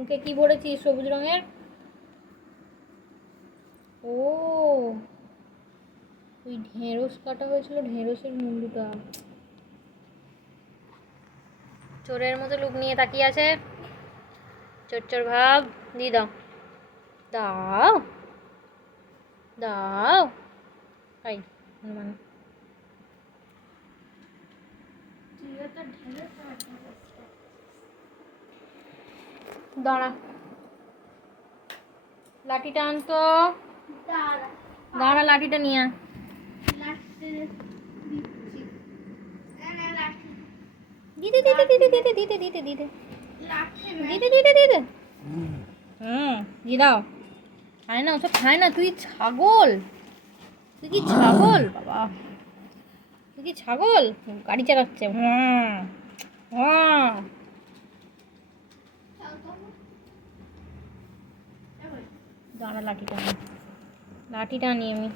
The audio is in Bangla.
মুখে কি ভরেছিস সবুজ রঙের? ও, ওই ঢেঁড়স কাটা হয়েছিল, ঢেঁড়সের মুন্ডুটা। চোরের মতো লুক নিয়ে তাকিয়ে আছে, চোর চোর ভাব। দিয়ে দাও, দাও দাও। তাই হনুমান দাঁড়া, লাঠিটা আনতো। দাঁড়া, লাঠিটা নিয়ে আয়। দিতে দিতে দিতে দিতে দিতে দিতে দিতে দিতে দিতে দিতে দিয়ে দাও। খায় না, ওসব খায় না। তুই ছাগল, তুই কি ছাগল বাবা, তুই কি ছাগল? গাড়ি চালাচ্ছে। হ্যাঁ হ্যাঁ, দাঁড়া, লাঠিটা নিয়ে আমি